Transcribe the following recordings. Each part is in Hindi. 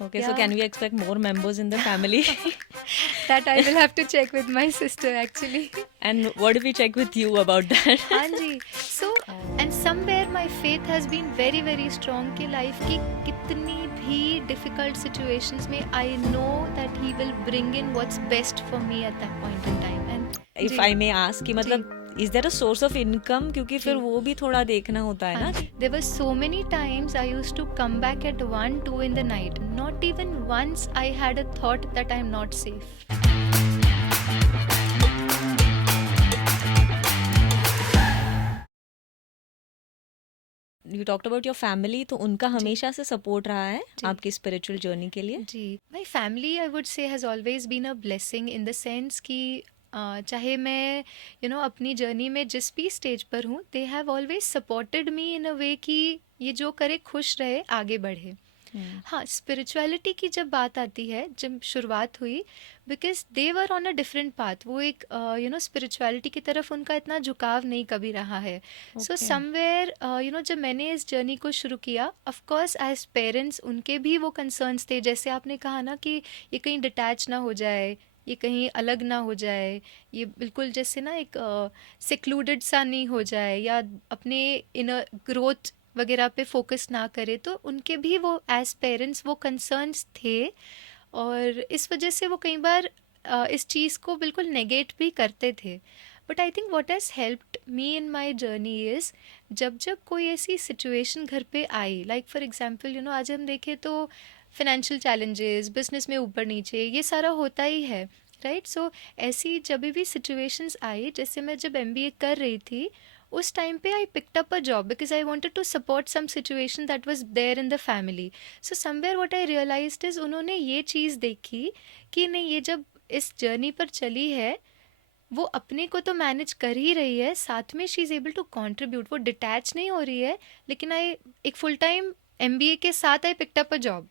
Okay, so Yeah, can we expect more members in the family? that I will have to check with my sister actually. And what if we check with you about that? हाँ जी. So and somewhere my faith has been very very strong कि life की कितनी भी difficult situations में I know that he will bring in what's best for me at that point in time. And if जी आई मे आस्क कि जी मतलब is there a source of income, क्योंकि फिर जी वो भी थोड़ा देखना होता है हाँ ना. जी. There were so many times I used to come back at 1, 2 in the night. Not even once I had a thought that I'm not safe. You talked about your family, तो उनका जी हमेशा से सपोर्ट रहा है जी आपकी स्पिरिचुअल जर्नी के लिए. जी. My family I would say has always been a blessing in the sense कि चाहे मैं अपनी जर्नी में जिस भी स्टेज पर हूँ, they have always supported me in a way कि ये जो करे खुश रहे, आगे बढ़े. हाँ, स्पिरिचुअलिटी की जब बात आती है, जब शुरुआत हुई, because they were on a different path. वो एक स्पिरिचुअलिटी की तरफ उनका इतना झुकाव नहीं कभी रहा है. So okay. समवेयर जब मैंने इस जर्नी को शुरू किया, ऑफ कोर्स एज पेरेंट्स उनके भी वो कंसर्न्स थे, जैसे आपने कहा ना कि ये कहीं डिटैच ना हो जाए, ये कहीं अलग ना हो जाए, ये बिल्कुल जैसे ना एक सेक्लूडेड सा नहीं हो जाए, या अपने इनर ग्रोथ वगैरह पे फोकस ना करे. तो उनके भी वो एज पेरेंट्स वो कंसर्न्स थे, और इस वजह से वो कई बार इस चीज़ को बिल्कुल नेगेट भी करते थे. But I think what has helped me in my journey is, जब जब कोई ऐसी सिचुएशन घर पे आई, लाइक फॉर एग्जांपल आज हम देखें तो फिनेंशियल चैलेंजेस, बिजनेस में ऊपर नीचे, ये सारा होता ही है, राइट. सो ऐसी जब भी सिचुएशंस आई, जैसे मैं जब एमबीए कर रही थी, उस टाइम पे I picked up a job because I wanted to support some situation that was there in the family. So somewhere what I realized is, उन्होंने ये चीज़ देखी कि नहीं, ये जब इस जर्नी पर चली है, वो अपने को तो मैनेज कर ही रही है, साथ में she is able to contribute, वो डिटैच नहीं हो रही है. लेकिन आई एक फुल टाइम एमबीए के साथ I picked up a job,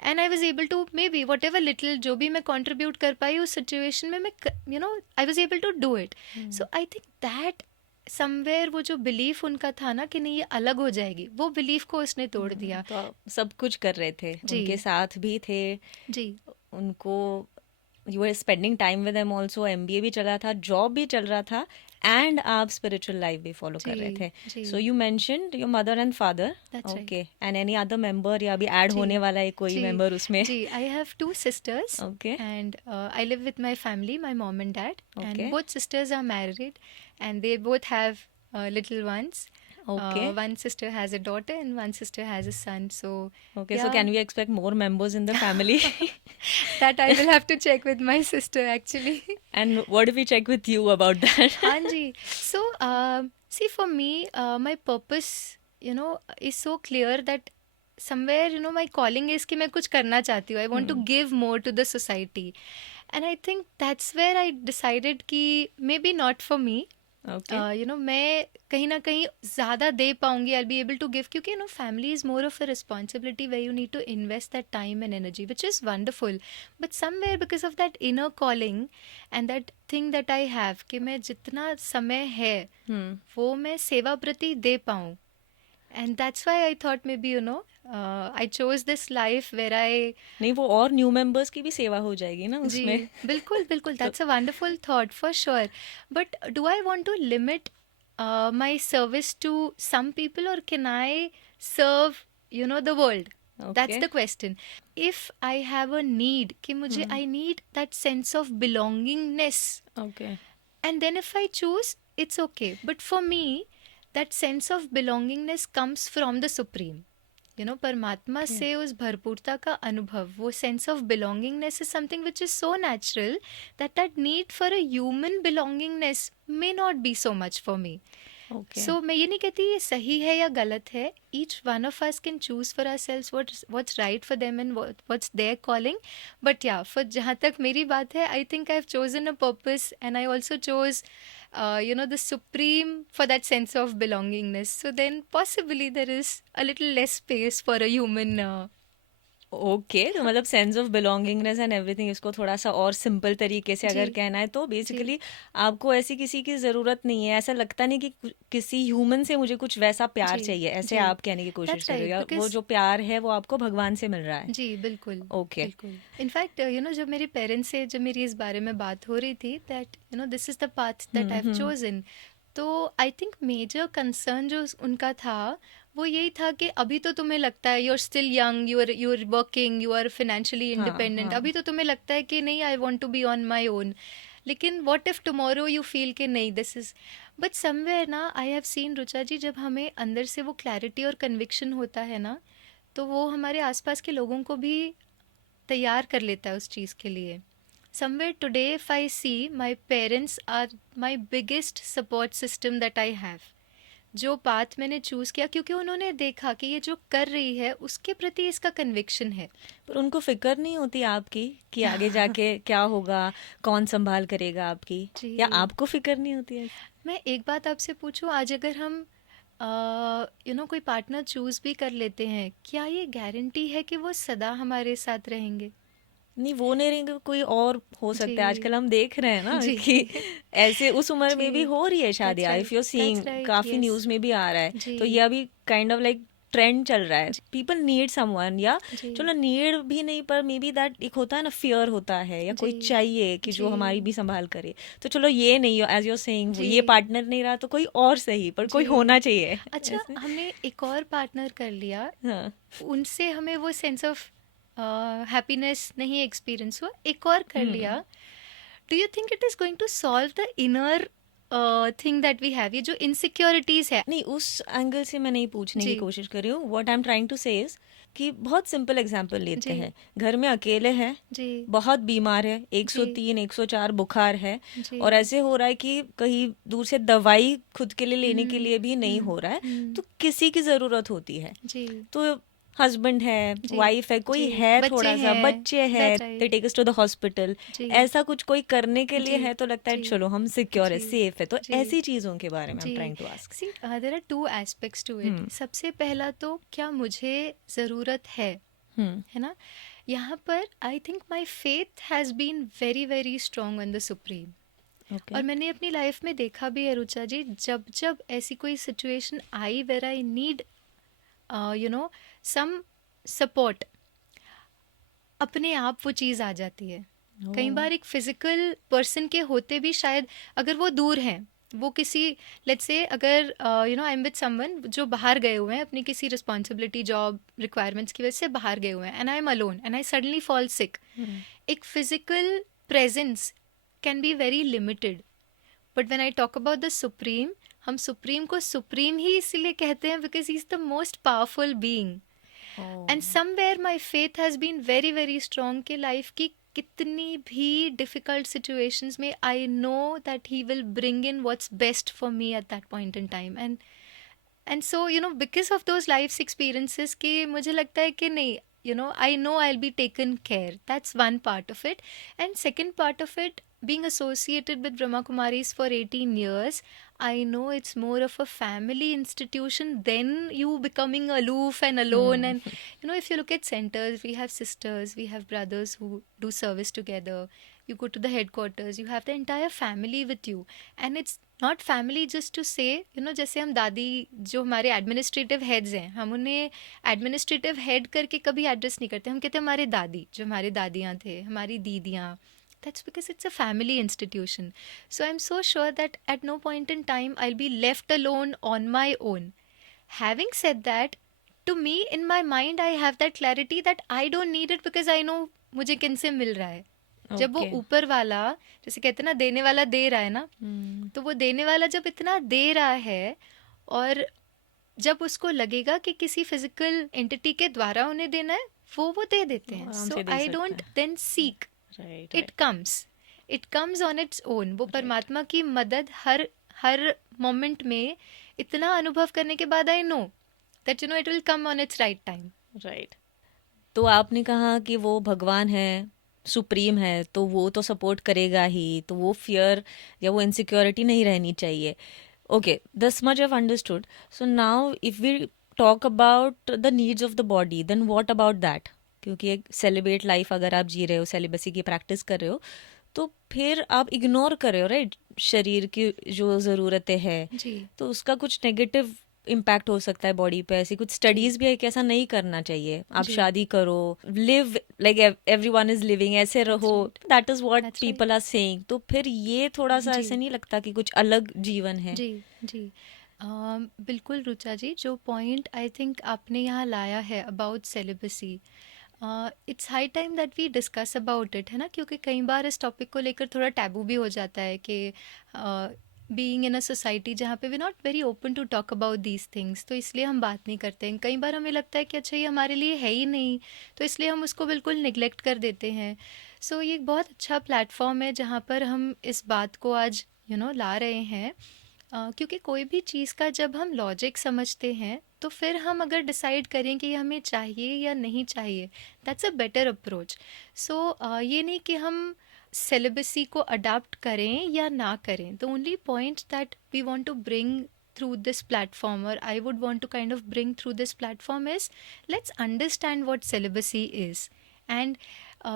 and I was able to maybe whatever little जो भी मैं कंट्रीब्यूट कर पाई उस सिचुएशन में, मैं I was able to do it. So I think that somewhere वो जो बिलीफ उनका था ना कि नहीं ये अलग हो जाएगी, वो बिलीफ को उसने तोड़ दिया. तो आप सब कुछ कर रहे थे, जी उनके साथ भी थे, जी उनको you were spending time with them also, MBA भी चल रहा था, जॉब भी चल रहा था, एंड आप स्पिरिचुअल लाइफ भी फॉलो कर रहे जी थे. जी. So you mentioned your mother and father. That's right. Okay, and any other member, या अभी ऐड जी होने वाला है कोई जी मेंबर उसमें? जी. I have two sisters, okay. and I live with my family, my mom and dad, okay. and both sisters are married, and they both have little ones. Okay. One sister has a daughter and one sister has a son. So okay, so yeah, can we expect more members in the family? that I will have to check with my sister actually. And what if we check with you about that? हाँ जी. So see, for me, my purpose is so clear that somewhere my calling is कि मैं कुछ करना चाहती हूँ. I want to give more to the society, and I think that's where I decided कि maybe not for me. Okay. मैं कहीं ना कहीं ज़्यादा दे पाऊंगी, I be able to give, क्योंकि family is more of a responsibility way you need to invest that time and energy which is wonderful. But somewhere because of that inner calling and that thing that I have कि मैं जितना समय है वो मैं सेवा प्रति दे पाऊँ. And that's why I thought maybe I chose this life where I. नहीं, वो और न्यू मेंबर्स की भी सेवा हो जाएगी ना जी उसमें. बिल्कुल बिल्कुल. तो that's a wonderful thought for sure. But do I want to limit my service to some people, or can I serve the world? Okay. That's the question. If I have a need कि मुझे I need that sense of belongingness, okay. and then if I choose, it's okay. But for me, that sense of belongingness comes from the supreme. परमात्मा से उस भरपूरता का अनुभव, वो sense of belongingness is something which is so natural that that need for a human belongingness may not be so much for me. Okay. So मैं ये नहीं कहती ये सही है या गलत है. Each one of us can choose for ourselves what's right for them and what's their calling. But yeah, for जहाँ तक मेरी बात है, I think I have chosen a purpose, and I also chose the supreme for that sense of belongingness. So then possibly there is a little less space for a human okay तो मतलब sense of belongingness and everything, इसको थोड़ा सा और सिंपल तरीके से अगर जी कहना है तो जी बेसिकली आपको ऐसी किसी की ज़रूरत नहीं है, ऐसा लगता नहीं कि किसी ह्यूमन से मुझे कुछ वैसा प्यार जी चाहिए, ऐसे जी आप कहने की कोशिश दैट्स कर रहे हो, राइट या वो बिकॉज जो प्यार है वो आपको भगवान से मिल रहा है? जी बिल्कुल ओके। बिल्कुल। इनफैक्ट जब मेरे पेरेंट्स से जब मेरी इस बारे में बात हो रही थी that this is the path that I have hmm. Chosen, तो आई थिंक मेजर कंसर्न जो उनका था वो यही था कि अभी तो तुम्हें लगता है you are still young, you are working, you are financially हाँ इंडिपेंडेंट, हाँ। अभी तो तुम्हें लगता है कि नहीं I want to be on my own, लेकिन what if tomorrow you feel कि नहीं दिस इज, बट समवेयर ना I have seen Rucha ji, जब हमें अंदर से वो क्लैरिटी और कन्विक्शन होता है ना, तो वो हमारे आसपास के लोगों को भी तैयार कर लेता है उस चीज़ के लिए. Somewhere today, if I see, my parents are my biggest support system that I have. जो पाथ मैंने चूज़ किया क्योंकि उन्होंने देखा कि ये जो कर रही है उसके प्रति इसका कन्विक्शन है. पर उनको फिक्र नहीं होती आपकी कि आगे जाके क्या होगा, कौन संभाल करेगा आपकी, या जी, आपको फिक्र नहीं होती है? मैं एक बात आपसे पूछूं, आज अगर हम कोई पार्टनर चूज़ भी कर लेते हैं, क्या ये गारंटी है कि वो सदा हमारे साथ रहेंगे? नहीं, वो नहीं रहेंगे, कोई और हो सकता है। जी आजकल हम देख रहे हैं ना जी कि ऐसे उस उम्र में भी जी हो रही है दैट्स शादियाँ, if right you seeing, that's right काफी यस न्यूज में भी आ रहा है। जी तो ये अभी काइंड ऑफ लाइक ट्रेंड चल रहा है, जी पीपल नीड समवन, या जी चलो नीड भी नहीं पर मे बी दैट एक होता है ना, फियर होता है, या कोई जी चाहिए कि जो जी हमारी भी संभाल करे। तो चलो ये नहीं, एज यू सेइंग, जी ये पार्टनर नहीं रहा तो कोई और सही, पर कोई जी होना चाहिए अच्छा, ऐसे। हमने एक और पार्टनर कर लिया, हाँ। उनसे हमें वो सेंस ऑफ हैप्पीनेस नहीं एक्सपीरियंस हुआ, एक और कर लिया, hmm. Do you think it is going to solve the inner thing that we have, ये जो इनसिक्योरिटीज है? नहीं, उस एंगल से मैं नहीं पूछने की जी कोशिश कर रही हूँ। What I am trying to say is कि बहुत सिंपल एग्जांपल लेते जी हैं, घर में अकेले हैं, जी बहुत बीमार है, जी 103 104 बुखार है, जी और ऐसे हो रहा है कि कहीं दूर से दवाई खुद के लिए लेने के लिए भी नहीं हो रहा है, तो हम्म, किसी की ज़रूरत होती है। जी तो हस्बैंड है, जी वाइफ है, जी कोई है, बच्चे थोड़ा सा हैं, बच्चे हैं, that's they right take us to the hospital, जी ऐसा कुछ कोई करने के लिए जी है तो लगता है जी चलो हम सिक्योर है, जी सेफ है। तो जी ऐसी चीज़ों के बारे में आई एम जी trying to ask. See there are two aspects to it. Hmm. सबसे पहला तो क्या मुझे ज़रूरत हम्म। है ना, यहाँ पर I think my faith has been very very strong on the supreme. Okay. और मैंने अपनी लाइफ में देखा भी है रुचा जी, जब जब ऐसी कोई सिचुएशन आई where I need some support, अपने आप वो चीज़ आ जाती है. कई ओह। बार एक फिजिकल पर्सन के होते भी शायद अगर वो दूर हैं, वो किसी, लेट्स से अगर आई एम विद समवन जो बाहर गए हुए हैं अपनी किसी रिस्पॉन्सिबिलिटी जॉब रिक्वायरमेंट्स की वजह से बाहर गए हुए हैं, and I am alone and I suddenly fall sick, hmm. एक physical presence can be very limited. But when I talk about the supreme, हम सुप्रीम को सुप्रीम ही इसीलिए कहते हैं because he is the most powerful being. Oh. And somewhere my faith has been very very strong कि लाइफ की कितनी भी डिफ़िकल्ट सिचुएशंस में I know that he will bring in what's best for me at that point in time. And so because of those life experiences कि मुझे लगता है कि नहीं, I know I will be taken care. That's one part of it. And second part of it, being associated with Brahma Kumaris for 18 years, I know it's more of a family institution than you becoming aloof and alone. Hmm. And if you look at centers, we have sisters, we have brothers who do service together. You go to the headquarters, you have the entire family with you. And it's not family just to say, जैसे हम दादी जो हमारे एडमिनिस्ट्रेटिव हेड्स हैं, हम उन्हें एडमिनिस्ट्रेटिव हेड करके कभी एड्रेस नहीं करते, हम कहते हैं हमारे दादी, जो हमारे दादियाँ थे, हमारी दीदियाँ. That's because it's a family institution. So I'm so sure that at no point in time I'll be left alone on my own. Having said that, to me in my mind I have that clarity that I don't need it because I know मुझे किन से मिल रहा है. जब वो ओके। ऊपर वाला, जैसे कहते हैं ना, देने वाला दे रहा है ना, हम्म। तो वो देने वाला जब इतना दे रहा है, और जब उसको लगेगा कि किसी फिजिकल एंटिटी के द्वारा उन्हें देना है, वो दे देते वो हैं. आराम सो से दे आई सकता डोंट है। Then seek. Right it right comes, it comes on its own. वो राइट परमात्मा की मदद हर हर मोमेंट में इतना अनुभव करने के बाद आई know that it will come on it's right time. Right. तो आपने कहा कि वो भगवान है, सुप्रीम है, तो वो तो सपोर्ट करेगा ही, तो वो फियर या वो इनसिक्योरिटी नहीं रहनी चाहिए। Okay, this much I've understood. So now if we talk about the needs of the body, then what about that? क्योंकि एक सेलिब्रेट लाइफ अगर आप जी रहे हो, सेलिबसी की प्रैक्टिस कर रहे हो, तो फिर आप इग्नोर कर रहे हो, राइट, शरीर की जो ज़रूरतें हैं, जी तो उसका कुछ नेगेटिव इम्पैक्ट हो सकता है बॉडी पे। ऐसी कुछ जी स्टडीज भी है कि ऐसा नहीं करना चाहिए, आप जी शादी करो, live like everyone is living, ऐसे दैट्स रहो, right that is what that's right people are saying. तो फिर ये थोड़ा सा जी ऐसे नहीं लगता कि कुछ अलग जीवन है? जी जी बिल्कुल रुचा जी, जो पॉइंट आई थिंक आपने यहाँ लाया है about celibacy, it's high time that we discuss about it, है ना, क्योंकि कई बार इस टॉपिक को लेकर थोड़ा टैबू भी हो जाता है कि बीइंग इन अ सोसाइटी जहाँ पे we not very open to talk about these things, तो इसलिए हम बात नहीं करते हैं। कई बार हमें लगता है कि अच्छा ये हमारे लिए है ही नहीं, तो इसलिए हम उसको बिल्कुल निगलेक्ट कर देते हैं। सो ये एक बहुत अच्छा प्लेटफॉर्म है जहाँ पर हम इस बात को आज ला रहे हैं। क्योंकि कोई भी चीज़ का जब हम लॉजिक समझते हैं तो फिर हम अगर डिसाइड करें कि हमें चाहिए या नहीं चाहिए, दैट्स अ बेटर अप्रोच। सो ये नहीं कि हम सेलिबसी को अडाप्ट करें या ना करें। The only point that we want to bring through this platform, or I would want to kind of bring through this platform, is let's understand what celibacy is. And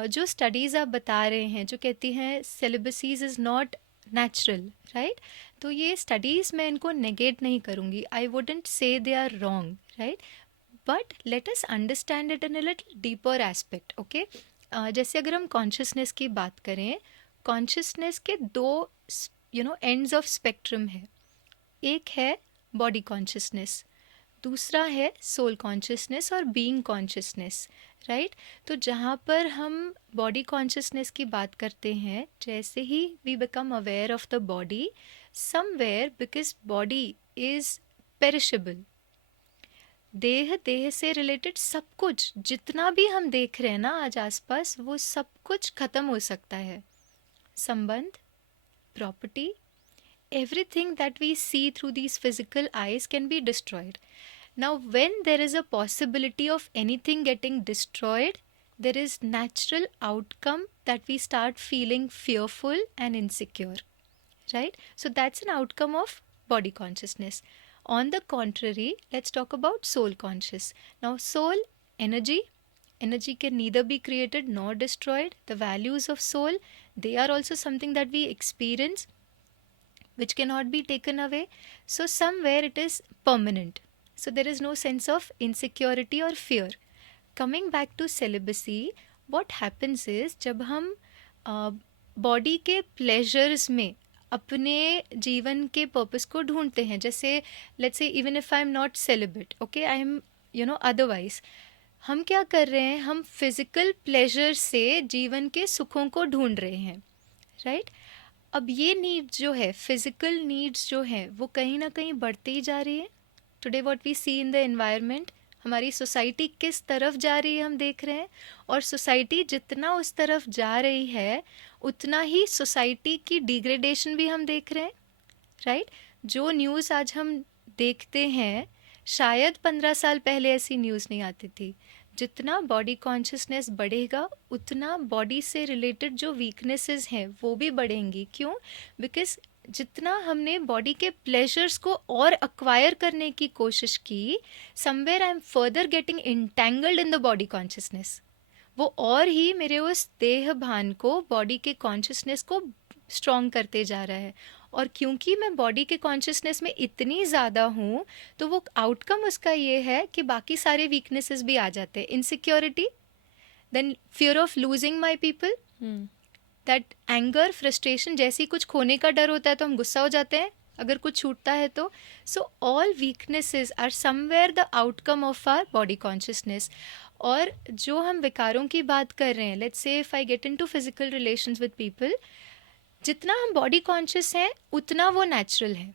जो स्टडीज़ आप बता रहे हैं जो कहती हैं celibacies is not natural, right? तो ये स्टडीज़ मैं इनको नेगेट नहीं करूँगी, I wouldn't say they are wrong, right, but let us understand it in a little deeper aspect, okay. जैसे अगर हम कॉन्शियसनेस की बात करें, कॉन्शियसनेस के दो एंड्स ऑफ स्पेक्ट्रम है। एक है बॉडी कॉन्शियसनेस, दूसरा है सोल कॉन्शियसनेस और बीइंग कॉन्शियसनेस, राइट। तो जहाँ पर हम बॉडी कॉन्शियसनेस की बात करते हैं, जैसे ही we become aware of the body somewhere, because body is perishable, देह से रिलेटेड सब कुछ जितना भी हम देख रहे हैं ना आज आसपास, वो सब कुछ खत्म हो सकता है। संबंध, property, everything that we see through these physical eyes can be destroyed. Now, when there is a possibility of anything getting destroyed, there is natural outcome that we start feeling fearful and insecure, right? So that's an outcome of body consciousness. On the contrary, let's talk about soul conscious. Now, soul, energy, energy can neither be created nor destroyed. The values of soul, they are also something that we experience, which cannot be taken away. So somewhere it is permanent. So there is no sense of insecurity or fear. Coming back to celibacy, what happens is जब हम बॉडी के प्लेजर्स में अपने जीवन के पर्पस को ढूंढते हैं, जैसे let's say even if I am not celebrate, okay, I am otherwise, हम क्या कर रहे हैं, हम फिजिकल प्लेजर से जीवन के सुखों को ढूंढ रहे हैं, राइट। अब ये नीड्स जो है, फिजिकल नीड्स जो है, वो कहीं ना कहीं बढ़ती ही जा रही है। Today what we see in the environment, हमारी सोसाइटी किस तरफ जा रही है हम देख रहे हैं, और सोसाइटी जितना उस तरफ जा रही है उतना ही सोसाइटी की डिग्रेडेशन भी हम देख रहे हैं, राइट। जो न्यूज़ आज हम देखते हैं, शायद 15 साल पहले ऐसी न्यूज़ नहीं आती थी। जितना बॉडी कॉन्शियसनेस बढ़ेगा उतना बॉडी से रिलेटेड जो वीकनेसेस हैं वो भी बढ़ेंगी। क्यों? बिकॉज जितना हमने बॉडी के प्लेजर्स को और अक्वायर करने की कोशिश की, somewhere I am further getting entangled in the body consciousness. वो और ही मेरे उस देह भान को, बॉडी के कॉन्शियसनेस को स्ट्रॉन्ग करते जा रहा है। और क्योंकि मैं बॉडी के कॉन्शियसनेस में इतनी ज़्यादा हूँ, तो वो आउटकम उसका ये है कि बाकी सारे वीकनेसेस भी आ जाते हैं। Insecurity, then fear of losing my people, that anger, frustration, जैसे ही कुछ खोने का डर होता है तो हम गुस्सा हो जाते हैं अगर कुछ छूटता है तो। So all weaknesses are somewhere the outcome of our body consciousness. और जो हम विकारों की बात कर रहे हैं, let's say if I get into physical relations with people, जितना हम बॉडी कॉन्शियस हैं उतना वो नेचुरल है।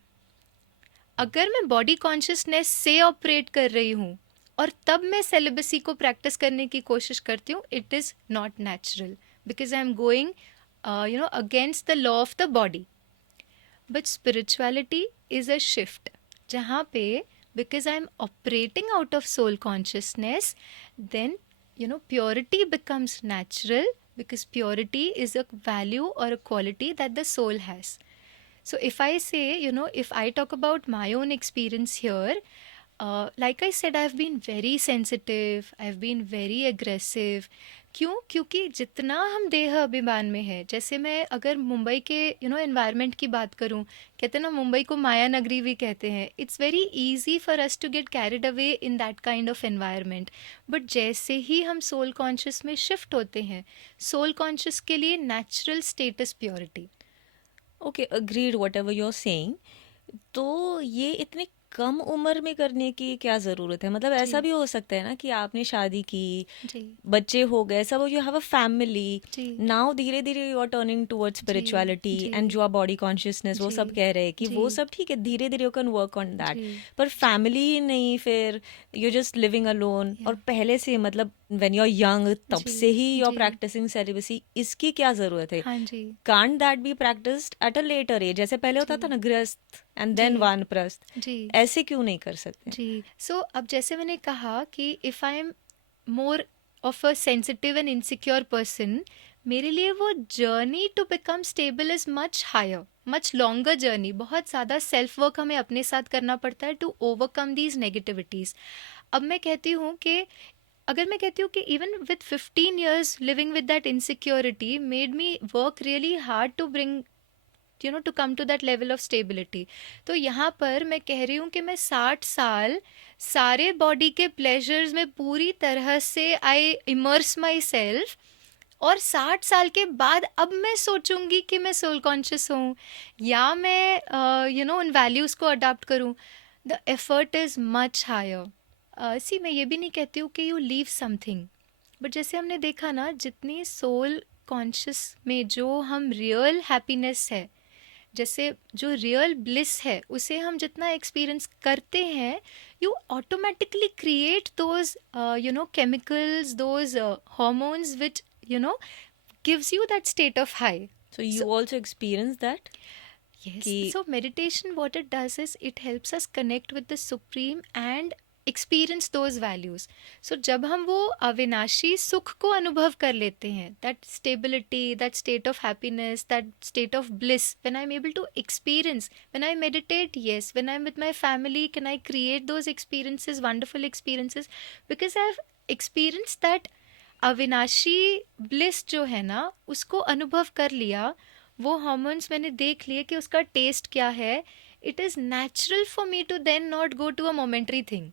अगर मैं बॉडी कॉन्शियसनेस से ऑपरेट कर रही हूँ और तब मैं सेलिबसी को प्रैक्टिस करने की कोशिश करती हूँ, it is not natural, because I am going against the law of the body. But spirituality is a shift, जहाँ पे because I am operating out of soul consciousness, then purity becomes natural, because purity is a value or a quality that the soul has. So if I say, if I talk about my own experience here, Like I said, I've been very sensitive, I've been very aggressive. क्यों? क्योंकि जितना हम देह अभिमान में है, जैसे मैं अगर मुंबई के एनवायरनमेंट की बात करूं, कहते हैं ना मुंबई को माया नगरी भी कहते हैं. It's very easy for us to get carried away in that kind of environment. But जैसे ही हम सोल कॉन्शियस में शिफ्ट होते हैं, सोल कॉन्शियस के लिए natural status purity. Okay, agreed whatever you are saying. तो ये इतनी कम उम्र में करने की क्या ज़रूरत है? मतलब ऐसा जी भी हो सकता है ना कि आपने शादी की, जी बच्चे हो गए, सब, यू हैव अ फैमिली, जी नाउ धीरे धीरे यू आर टर्निंग टूवर्ड्स जी स्पिरिचुअलिटी जी एंड जो आप बॉडी कॉन्शियसनेस वो जी सब कह रहे हैं कि जी वो सब ठीक है, धीरे धीरे you can work on that. जी पर फैमिली ही नहीं, फिर यू जस्ट लिविंग अलोन, या और पहले से मतलब व्हेन यू आर यंग तब जी से ही यू आर जी प्रैक्टिसिंग सेलिबसी, इसकी क्या ज़रूरत है? हाँ जी can't that be practised at a later age? जैसे पहले होता था जी ना, गृहस्थ एंड जी देन वानप्रस्थ, जी ऐसे क्यों नहीं कर सकते? जी. सो अब जैसे मैंने कहा कि if I am more of a sensitive and insecure person, मेरे लिए वो journey to become stable is much higher, much longer journey. बहुत ज़्यादा सेल्फ वर्क हमें अपने साथ करना पड़ता है टू ओवरकम दीज नेगेटिविटीज़. अब मैं कहती हूँ कि अगर मैं कहती हूँ कि even with 15 years living with that insecurity made me work really hard to bring to come to that level of stability. तो यहाँ पर मैं कह रही हूँ कि मैं 60 साल सारे बॉडी के प्लेजर्स में पूरी तरह से आई इमर्स माई सेल्फ, और 60 साल के बाद अब मैं सोचूंगी कि मैं सोल कॉन्शियस हूँ या मैं उन वैल्यूज़ को अडॉप्ट करूँ. The effort is much higher. See मैं ये भी नहीं कहती हूँ कि यू लीव समथिंग, बट जैसे हमने देखा ना, जितनी सोल कॉन्शियस में जो हम रियल हैप्पीनेस है, जैसे जो रियल ब्लिस है, उसे हम जितना एक्सपीरियंस करते हैं, you automatically create those chemicals, those hormones which gives you that state of high. So you So also experience that? yes, कि so meditation, what it does is it helps us connect with the supreme and experience those values. So जब हम वो अविनाशी सुख को अनुभव कर लेते हैं, that stability, that state of happiness, that state of bliss, when I'm able to experience, when I meditate, yes, when I'm with my family, can I create those experiences, wonderful experiences, because I've experienced that अविनाशी ब्लिस जो है ना, उसको अनुभव कर लिया. वो हॉर्मोन्स मैंने देख लिए कि उसका टेस्ट क्या है. It is natural for me to then not go to a momentary thing.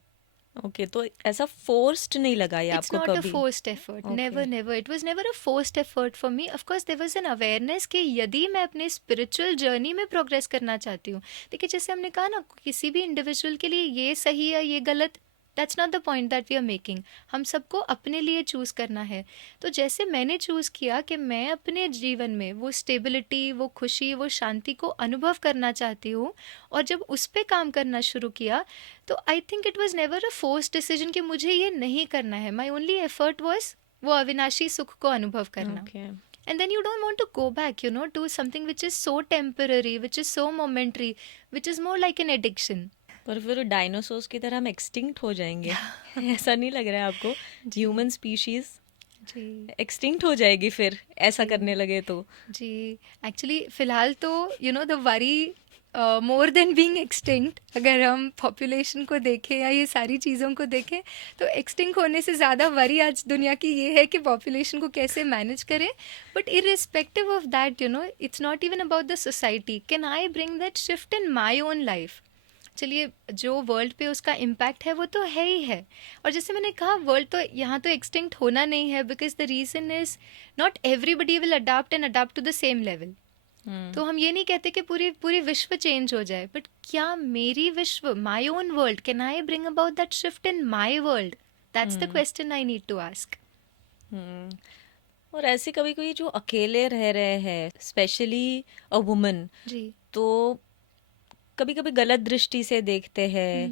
Okay, तो ऐसा फोर्स्ड नहीं लगा ये It's आपको not a कभी? forced effort. Okay. Never, never. It was never a forced effort for me. Of course, there was an awareness कि यदि मैं अपने स्पिरिचुअल जर्नी में प्रोग्रेस करना चाहती हूँ. देखिए, जैसे हमने कहा ना, किसी भी इंडिविजुअल के लिए ये सही है ये गलत, that's not the point that we are making. हम सबको अपने लिए चूज़ करना है. तो जैसे मैंने चूज़ किया कि मैं अपने जीवन में वो स्टेबिलिटी, वो खुशी, वो शांति को अनुभव करना चाहती हूँ, और जब उस पर काम करना शुरू किया, तो आई think it was never a force decision कि मुझे ये नहीं करना है. माई ओनली एफर्ट वॉज वो अविनाशी सुख को अनुभव करना. Okay. And then you don't want to go back, to something which is so temporary, which is so momentary, which is more like an addiction. पर फिर डायनासोर्स की तरह हम एक्सटिंक्ट हो जाएंगे. ऐसा नहीं लग रहा है आपको? जी ह्यूमन स्पीशीज जी एक्सटिंक्ट हो जाएगी फिर ऐसा जी करने लगे तो? जी. एक्चुअली फिलहाल तो the worry more than being extinct, अगर हम पॉपुलेशन को देखें या ये सारी चीज़ों को देखें, तो एक्सटिंक्ट होने से ज़्यादा वरी आज दुनिया की ये है कि पॉपुलेशन को कैसे मैनेज करें. But irrespective of that, it's not even about the society. Can I bring that shift in my own life? चलिए, जो वर्ल्ड पे उसका इम्पैक्ट है वो तो है ही है. और जैसे मैंने कहा, वर्ल्ड तो यहाँ तो एक्सटिंक्ट होना नहीं है, because the reason is not everybody will adapt and adapt to the same level. तो हम ये नहीं कहते कि पूरी पूरी विश्व चेंज हो जाए, बट क्या मेरी विश्व, my own world, can I bring about that shift in my world? That's the question I need to ask. Hmm. और ऐसे कभी कोई जो अकेले रह रहे हैं, स्पेशली अ वुमन, जी तो कभी कभी गलत दृष्टि से देखते हैं,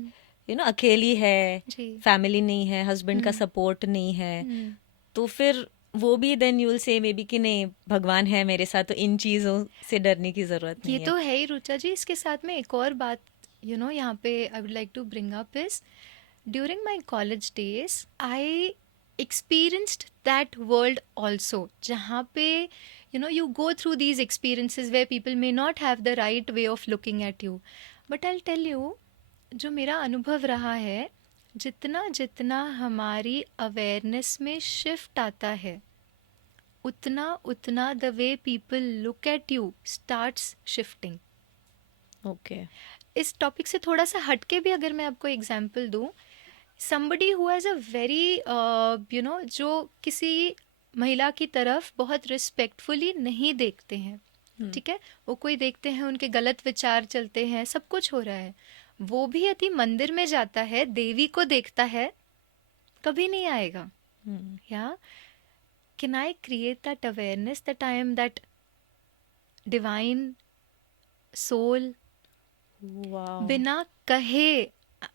हम्म, अकेली है, जी फैमिली नहीं है, हस्बैंड का हम्म, सपोर्ट नहीं है, हम्म. तो फिर वो भी then you will say may be कि नहीं, भगवान है मेरे साथ, तो इन चीज़ों से डरने की ज़रूरत ये नहीं है. तो है ही रुचा जी. इसके साथ में एक और बात यहाँ पे I would like to bring up is, during my college days I experienced that world also, जहाँ पे you go through these experiences where people may not have the right way of looking at you. But I'll tell you, जो मेरा अनुभव रहा है, जितना जितना हमारी अवेयरनेस में शिफ्ट आता है, उतना उतना the way people look at you starts shifting. Okay. इस टॉपिक से थोड़ा सा हटके भी अगर मैं आपको एग्जांपल दूं, somebody who has a very जो किसी महिला की तरफ बहुत रिस्पेक्टफुली नहीं देखते हैं, ठीक है, वो कोई देखते हैं उनके गलत विचार चलते हैं, सब कुछ हो रहा है, वो भी यदि मंदिर में जाता है, देवी को देखता है, कभी नहीं आएगा. या can I create that awareness that I am that divine soul wow. बिना कहे.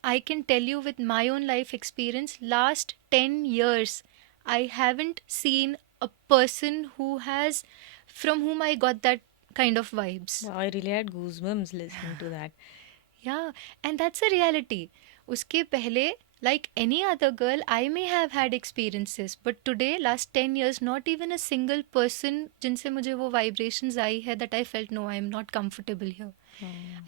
I can tell you with my own life experience, last 10 years, I haven't seen a person from whom I got that kind of vibes. Wow, I really had goosebumps listening to that. Yeah, and that's a reality. उसके पहले, like any other girl, I may have had experiences, but today, last 10 years, not even a single person जिनसे मुझे वो vibrations आई है that I felt, no, I am not comfortable here.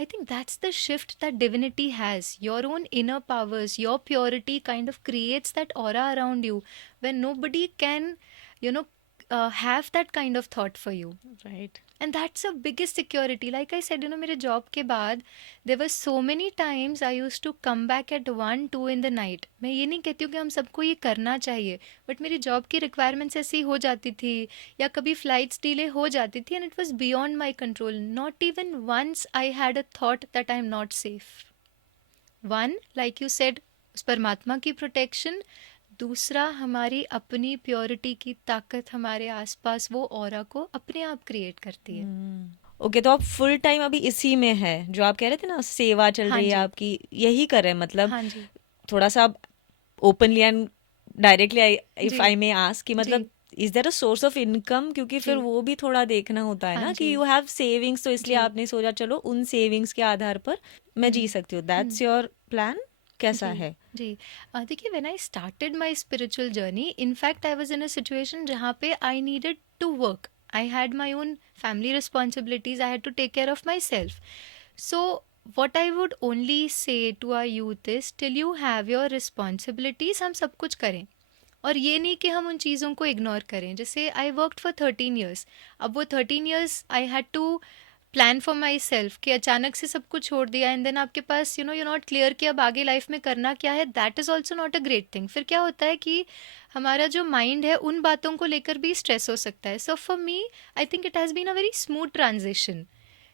I think that's the shift that divinity has. Your own inner powers, your purity kind of creates that aura around you when nobody can, have that kind of thought for you. Right. And that's the biggest security. Like I said, मेरे job के बाद there were so many times I used to come back at 1, 2 in the night. मैं ये नहीं कहती हूँ कि हम सबको ये करना चाहिए, बट मेरी जॉब की रिक्वायरमेंट्स ऐसी हो जाती थी, या कभी फ्लाइट्स डिले हो जाती थी, and it was beyond my control. Not even once I had a thought that I am not safe. One, like you said, उस परमात्मा की प्रोटेक्शन. दूसरा, हमारी अपनी प्योरिटी की ताकत हमारे आसपास वो ऑरा को अपने आप क्रिएट करती है. ओके, तो आप फुल टाइम अभी इसी में है जो आप कह रहे थे ना, सेवा चल हाँ रही है जी. आपकी, यही कर रहे हैं मतलब. हाँ जी. थोड़ा सा ओपनली एंड डायरेक्टली इफ जी. आई मे आस्क कि मतलब is there a source of income, क्योंकि फिर जी. वो भी थोड़ा देखना होता है हाँ ना कि जी. यू हैव सेविंग्स, तो इसलिए जी. आपने सोचा चलो उन सेविंग्स के आधार पर मैं जी सकती हूँ. That's your plan. कैसा जी. है? जी. देखिए, when I started my spiritual journey, in fact I was in a situation जहाँ पे I needed to work. I had my own family responsibilities, I had to take care of myself. So what I would only say to our youth is, till you have your responsibilities, हम सब कुछ करें. और ये नहीं कि हम उन चीज़ों को इग्नोर करें. जैसे आई वर्कड फॉर 13 ईयर्स, अब वो 13 years I had to plan for myself, कि अचानक से सब कुछ छोड़ दिया एंड देन आपके पास यू नॉट क्लियर कि अब आगे लाइफ में करना क्या है. That is also not a great thing. फिर क्या होता है कि हमारा जो माइंड है उन बातों को लेकर भी स्ट्रेस हो सकता है. So for me, I think it has been a very smooth transition,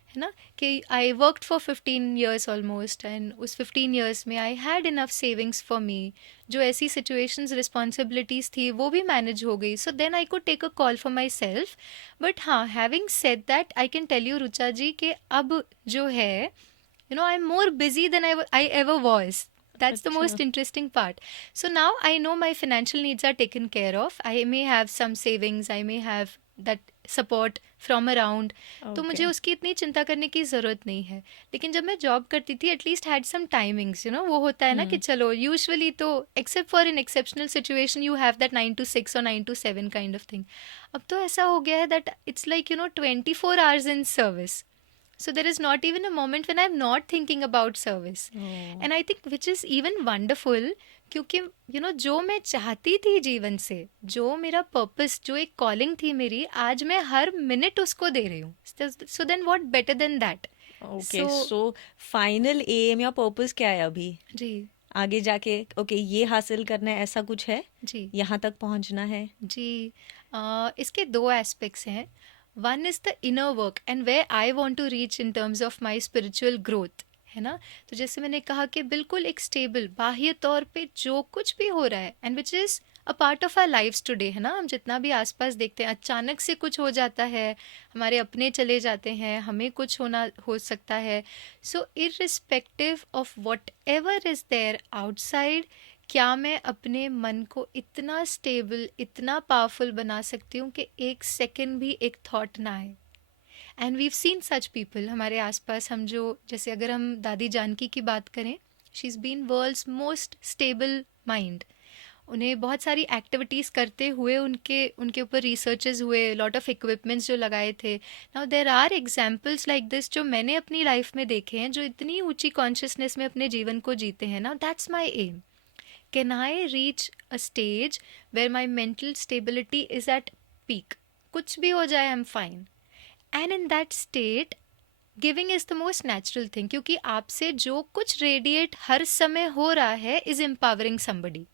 है ना, कि I worked for 15 years almost, and उस 15 ईयर्स में I had enough savings for me. जो ऐसी सिचुएशंस, रिस्पॉन्सिबिलिटीज़ थी, वो भी मैनेज हो गई. So then I could take a call for myself. But हाँ, having said that, I can tell you Rucha ji कि अब जो है, I am more busy than I ever was. That's the most अच्छा. interesting part. So now I know my financial needs are taken care of. I may have some savings, I may have that support from around. तो मुझे Okay. उसकी इतनी चिंता करने की ज़रूरत नहीं है. लेकिन जब मैं जॉब करती थी, एटलीस्ट हैड सम टाइमिंग्स, वो होता है ना कि चलो, यूजुअली तो except for in exceptional situation you have that 9 to 6 और 9 to 7 काइंड ऑफ थिंग. अब तो ऐसा हो गया है that it's like 24 hours in service. So there is not even a moment when I'm not thinking about service. Oh. And I think which is even wonderful, क्योंकि जो मैं चाहती थी जीवन से, जो मेरा पर्पस, जो एक कॉलिंग थी मेरी, आज मैं हर मिनट उसको दे रही हूँ. So then what better than that. Okay, so final aim या पर्पस क्या है अभी जी. आगे जाके? ओके, ये हासिल करना है, ऐसा कुछ है, जी. यहाँ तक पहुँचना है? जी. इसके दो एस्पेक्ट्स हैं. One is the inner work and way I want to reach in terms of my spiritual growth, है ना. तो जैसे मैंने कहा कि बिल्कुल एक स्टेबल, बाह्य तौर पे जो कुछ भी हो रहा है and which is a part of our lives today, है ना. हम जितना भी आसपास देखते हैं, अचानक से कुछ हो जाता है, हमारे अपने चले जाते हैं, हमें कुछ हो सकता है. So irrespective of whatever is there outside, क्या मैं अपने मन को इतना स्टेबल, इतना पावरफुल बना सकती हूँ कि एक सेकंड भी एक थॉट ना आए. And we've seen such people हमारे आसपास. हम जो, जैसे अगर हम दादी जानकी की बात करें, she is been world's most stable mind. उन्हें बहुत सारी एक्टिविटीज़ करते हुए उनके उनके ऊपर रिसर्चेस हुए, लॉट ऑफ इक्विपमेंट्स जो लगाए थे. Now there are examples like this जो मैंने अपनी लाइफ में देखे हैं, जो इतनी ऊंची कॉन्शियसनेस में अपने जीवन को जीते हैं. Now that's my aim. Can I reach a stage where my mental stability is at peak? कुछ भी हो जाए, I'm fine. And in that state, giving is the most natural thing, क्योंकि आपसे जो कुछ रेडिएट हर समय हो रहा है is empowering somebody.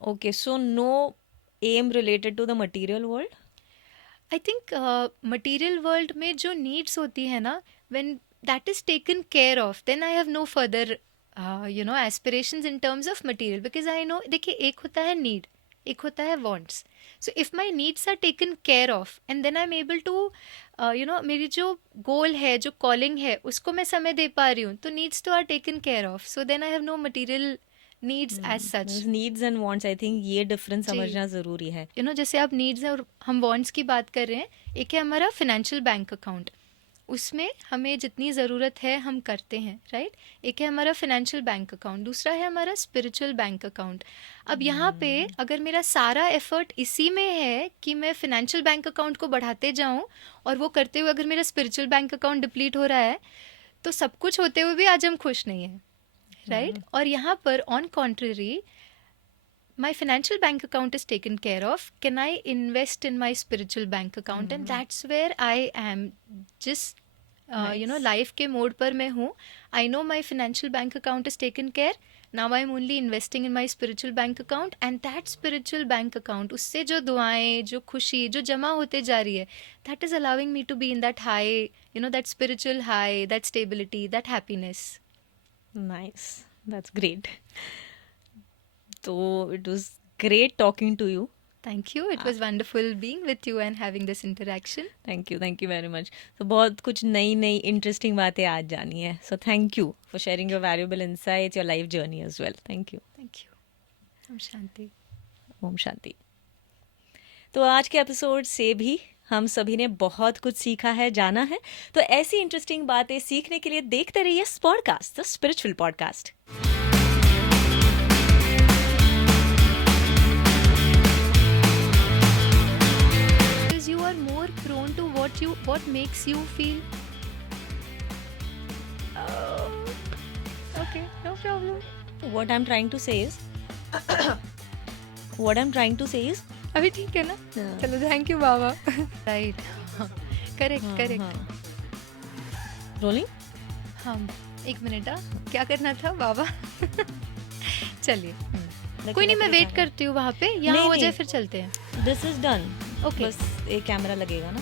Okay, so no aim related to the material world? I think material world में जो needs होती है ना, when that is taken care of, then I have no further aspirations in terms of material, because I know, देखिए, एक होता है need, एक होता है wants. So if my needs are taken care of and then I'm able to मेरी जो goal है, जो calling है, उसको मैं समय दे पा रही हूँ, तो needs तो are taken care of, so then I have no material needs as such. There's needs and wants, I think ये difference जी. समझना ज़रूरी है. जैसे आप नीड्स और हम वांट्स की बात कर रहे हैं, एक है हमारा फिनेंशियल बैंक अकाउंट, उसमें हमें जितनी ज़रूरत है हम करते हैं, राइट. एक है हमारा फिनेंशियल बैंक अकाउंट, दूसरा है हमारा स्पिरिचुअल बैंक अकाउंट. अब यहाँ पे अगर मेरा सारा एफर्ट इसी में है कि मैं फिनेंशियल बैंक अकाउंट को बढ़ाते जाऊँ, और वो करते हुए अगर मेरा स्पिरिचुअल बैंक अकाउंट डिप्लीट हो रहा है, तो सब कुछ होते हुए भी आज हम खुश नहीं हैं, राइट. और यहाँ पर on contrary, my financial bank account is taken care of. Can I invest in my spiritual bank account? And that's where I am just Nice. life के मोड पर मैं हूँ. I know my financial bank account is taken care. Now I'm only investing in my spiritual bank account, and that spiritual bank account, उससे जो दुआएं, जो खुशी, जो जमा होते जा रही है, that is allowing me to be in that high, that spiritual high, that stability, that happiness. Nice. That's great. So it was great talking to you. Thank you. It was wonderful being with you and having this interaction. Thank you very much. So बहुत कुछ नई interesting बातें आज जानी है. So thank you for sharing your valuable insights, your life journey as well. Thank you. Thank you. Om Shanti. Om Shanti. तो आज के एपिसोड से भी हम सभी ने बहुत कुछ सीखा है, जाना है. तो ऐसी इंटरेस्टिंग बातें सीखने के लिए देखते रहिए podcast, the spiritual podcast. You are more prone to what makes you feel. Okay, no problem. What I'm trying to say is अभी ठीक है ना? चलो, thank you Baba. Right. Correct. Rolling. हाँ, 1 मिनट. क्या करना था बाबा? चलिए, कोई नहीं, मैं वेट करती हूँ वहाँ पे. यहाँ हो जाए फिर चलते हैं. This is done. ओके. बस एक कैमरा लगेगा ना.